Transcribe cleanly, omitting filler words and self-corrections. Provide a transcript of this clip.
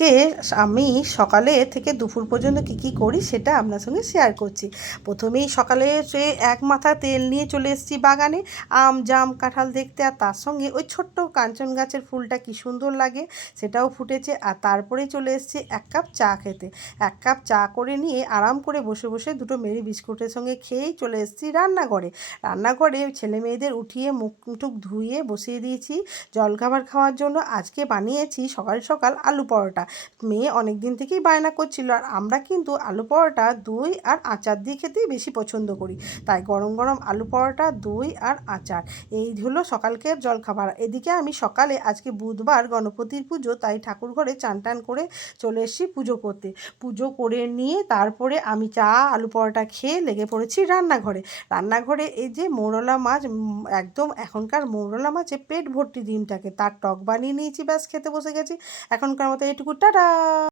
আজকে আমি সকালে থেকে দুপুর পর্যন্ত কী করি সেটা আপনার সঙ্গে শেয়ার করছি। প্রথমেই সকালে সে এক মাথা তেল নিয়ে চলে এসেছি বাগানে, আম জাম কাঁঠাল দেখতে, আর তার সঙ্গে ওই ছোট্ট কাঞ্চন গাছের ফুলটা কী সুন্দর লাগে সেটাও ফুটেছে। আর তারপরেই চলে এসেছি এক কাপ চা খেতে। এক কাপ চা করে নিয়ে আরাম করে বসে বসে দুটো মেরি বিস্কুটের সঙ্গে খেয়েই চলে এসেছি রান্নাঘরে। রান্নাঘরে ছেলে মেয়েদের উঠিয়ে মুখ টুক ধুয়ে বসিয়ে দিয়েছি জলখাবার খাওয়ার জন্য। আজকে বানিয়েছি সকাল সকাল আলু পরোটা। মেয়ে অনেক দিন থেকেই বায়না করছিল, আর আমরা কিন্তু আলু পরোটা দই আর আচার দিয়ে খেতেই বেশি পছন্দ করি। তাই গরম গরম আলু পরোটা, দই আর আচার, এই হলো সকালকের জলখাবার। এদিকে আমি সকালে আজকে বুধবার গণপতির পুজো, তাই ঠাকুর ঘরে চান টান করে চলে এসেছি পুজো করতে। পুজো করে নিয়ে তারপরে আমি চা আলু পরোটা খেয়ে লেগে পড়েছি রান্নাঘরে। রান্নাঘরে এই যে মৌরলা মাছ, একদম এখনকার মৌরলা মাছে পেট ভর্তি ডিম থাকে, তার টক বানিয়ে নিয়েছি, ব্যাস খেতে বসে গেছি। এখনকার মতো এইটুকু, টাটা।